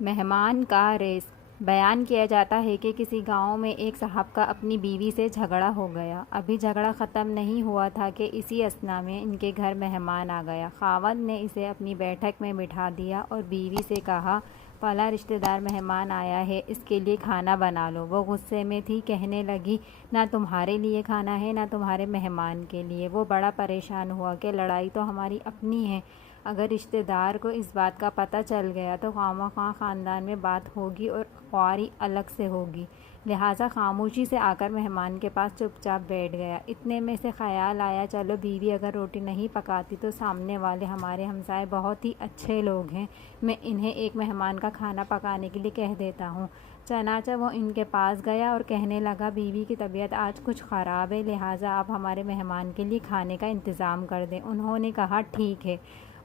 مہمان کا ریس۔ بیان کیا جاتا ہے کہ کسی گاؤں میں ایک صاحب کا اپنی بیوی سے جھگڑا ہو گیا۔ ابھی جھگڑا ختم نہیں ہوا تھا کہ اسی اثنا میں ان کے گھر مہمان آ گیا۔ خاوند نے اسے اپنی بیٹھک میں بٹھا دیا اور بیوی سے کہا، فلاں رشتہ دار مہمان آیا ہے، اس کے لیے کھانا بنا لو۔ وہ غصے میں تھی، کہنے لگی، نہ تمہارے لیے کھانا ہے نہ تمہارے مہمان کے لیے۔ وہ بڑا پریشان ہوا کہ لڑائی تو ہماری اپنی ہے، اگر رشتہ دار کو اس بات کا پتہ چل گیا تو خواہ خاندان میں بات ہوگی اور خواری الگ سے ہوگی، لہٰذا خاموشی سے آ کر مہمان کے پاس چپ چاپ بیٹھ گیا۔ اتنے میں سے خیال آیا، چلو بیوی اگر روٹی نہیں پکاتی تو سامنے والے ہمارے ہمسائے بہت ہی اچھے لوگ ہیں، میں انہیں ایک مہمان کا کھانا پکانے کے لیے کہہ دیتا ہوں۔ چنانچہ وہ ان کے پاس گیا اور کہنے لگا، بیوی کی طبیعت آج کچھ خراب ہے، لہٰذا آپ ہمارے مہمان کے لیے کھانے کا انتظام کر دیں۔ انہوں نے کہا، ٹھیک ہے۔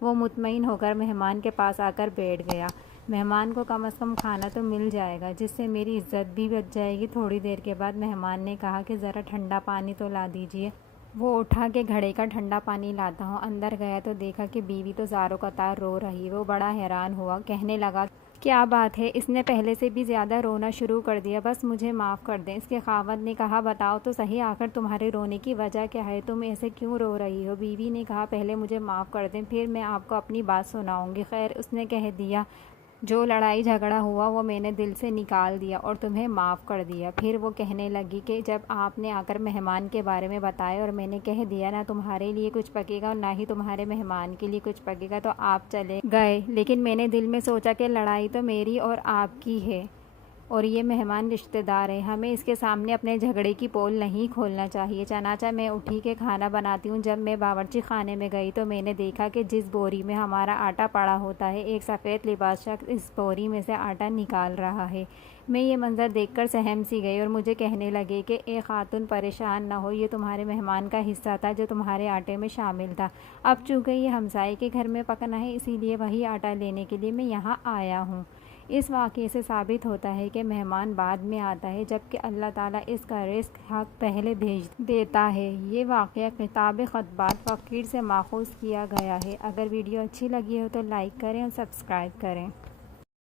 وہ مطمئن ہو کر مہمان کے پاس آ کر بیٹھ گیا۔ مہمان کو کم از کم کھانا تو مل جائے گا، جس سے میری عزت بھی بچ جائے گی۔ تھوڑی دیر کے بعد مہمان نے کہا کہ ذرا ٹھنڈا پانی تو لا دیجیے۔ وہ اٹھا کہ گھڑے کا ٹھنڈا پانی لاتا ہوں۔ اندر گیا تو دیکھا کہ بیوی تو زاروں قطار رو رہی۔ وہ بڑا حیران ہوا، کہنے لگا، کیا بات ہے؟ اس نے پہلے سے بھی زیادہ رونا شروع کر دیا، بس مجھے معاف کر دیں۔ اس کے خاوند نے کہا، بتاؤ تو صحیح، آخر تمہارے رونے کی وجہ کیا ہے؟ تم ایسے کیوں رو رہی ہو؟ بیوی نے کہا، پہلے مجھے معاف کر دیں، پھر میں آپ کو اپنی بات سناؤں گی۔ خیر، اس نے کہہ دیا، جو لڑائی جھگڑا ہوا وہ میں نے دل سے نکال دیا اور تمہیں معاف کر دیا۔ پھر وہ کہنے لگی کہ جب آپ نے آ کر مہمان کے بارے میں بتایا اور میں نے کہہ دیا نہ تمہارے لیے کچھ پکے گا اور نہ ہی تمہارے مہمان کے لیے کچھ پکے گا تو آپ چلے گئے، لیکن میں نے دل میں سوچا کہ لڑائی تو میری اور آپ کی ہے اور یہ مہمان رشتہ دار ہے، ہمیں اس کے سامنے اپنے جھگڑے کی پول نہیں کھولنا چاہیے۔ چنانچہ میں اٹھی کہ کھانا بناتی ہوں۔ جب میں باورچی خانے میں گئی تو میں نے دیکھا کہ جس بوری میں ہمارا آٹا پڑا ہوتا ہے، ایک سفید لباس شخص اس بوری میں سے آٹا نکال رہا ہے۔ میں یہ منظر دیکھ کر سہم سی گئی اور مجھے کہنے لگے کہ اے خاتون، پریشان نہ ہو، یہ تمہارے مہمان کا حصہ تھا جو تمہارے آٹے میں شامل تھا۔ اب چونکہ یہ ہمسائے کے گھر میں پکنا ہے، اسی لیے وہی آٹا لینے کے لیے میں یہاں آیا ہوں۔ اس واقعے سے ثابت ہوتا ہے کہ مہمان بعد میں آتا ہے، جبکہ اللہ تعالیٰ اس کا رزق حق پہلے بھیج دیتا ہے۔ یہ واقعہ کتاب خطبات فقیر سے ماخوذ کیا گیا ہے۔ اگر ویڈیو اچھی لگی ہو تو لائک کریں اور سبسکرائب کریں۔